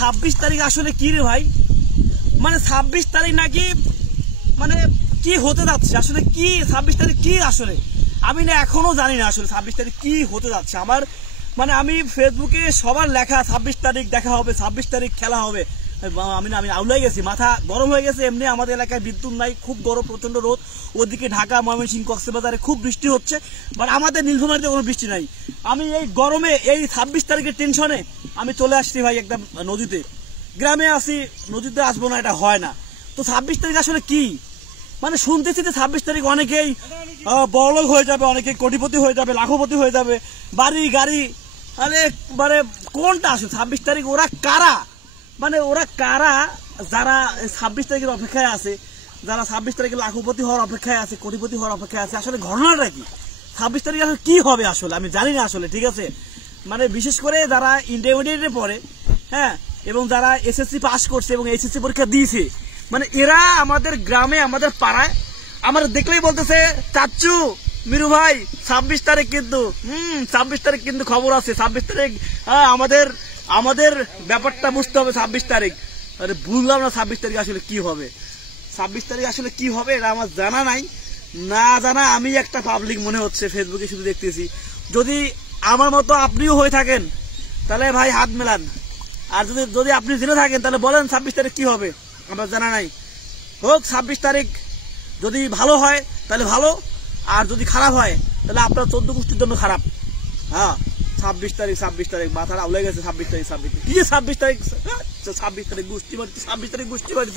26 তারিখ আসলে কি রে ভাই? মানে 26 তারিখ নাকি মানে কি হতে যাচ্ছে আসলে? কি 26 তারিখ কি আসলে? আমি না এখনো জানি না আসলে 26 তারিখ কি হতে যাচ্ছে। আমার মানে আমি ফেসবুকে সবার লেখা 26 তারিখ দেখা হবে, 26 তারিখ খেলা হবে। আমি আউলাই গেছি, মাথা গরম হয়ে গেছে। এমনি আমাদের এলাকায় বিদ্যুৎ নাই, খুব গরম, প্রচন্ড রোদ। ওদিকে ঢাকা, ময়মনসিংহ, কক্সবাজারে খুব বৃষ্টি হচ্ছে, বাট আমাদের নীলফামারীতে কোনো বৃষ্টি নাই। আমি এই গরমে এই 26 তারিখের টেনশনে আমি চলে আসছি ভাই একদম নদীতে। গ্রামে আসি, নদীতে আসবো না, এটা হয় না। তো 26 তারিখ আসলে কি? মানে শুনতেছি যে 26 তারিখ অনেকেই বড়লোক হয়ে যাবে, অনেকে কোটিপতি হয়ে যাবে, লাখপতি হয়ে যাবে, বাড়ি গাড়ি। আরে মানে কোনটা আসলে 26 তারিখ? ওরা কারা? মানে ওরা কারা যারা 26 তারিখের অপেক্ষায় আছে, যারা 26 তারিখে লাখপতি হওয়ার অপেক্ষায় আছে, কোটিপতি হওয়ার অপেক্ষায় আছে? আসলে ঘটনাটা কি 26 তারিখে আসলে কি হবে আসলে আমি জানি না আসলে। ঠিক আছে, মানে বিশেষ করে যারা ইন্টারমিডিয়েটে পড়ে, হ্যাঁ, এবং যারা এসএসসি পাস করছে এবং এইচএসসি পরীক্ষা দিয়েছে, মানে এরা আমাদের গ্রামে, আমাদের পাড়ায় আমার দেখলেই বলতেছে, চাচ্চু, মিরু ভাই 26 তারিখ কিন্তু 26 তারিখ কিন্তু খবর আছে, 26 তারিখ আমাদের আমাদের ব্যাপারটা বুঝতে হবে 26 তারিখ। আরে বুঝলাম না 26 তারিখ আসলে কি হবে। 26 তারিখ আসলে কি হবে এটা আমার জানা নাই। না জানা আমি একটা পাবলিক মনে হচ্ছে, ফেসবুকে শুধু দেখতেছি। যদি আমার মতো আপনিও হয়ে থাকেন তাহলে ভাই হাত মেলান। আর যদি আপনি জেনে থাকেন তাহলে বলেন 26 তারিখ কি হবে, আমার জানা নাই। হোক 26 তারিখ, যদি ভালো হয় তাহলে ভালো, আর যদি খারাপ হয় তাহলে আপনার 14 গোষ্ঠীর জন্য খারাপ। হ্যাঁ, 26 তারিখ মাথাটা উলে গেছে। 26 তারিখ কি 26 তারিখ 26 তারিখ গোষ্ঠী বাড়ি, 26 তারিখ গোষ্ঠী বাড়ি।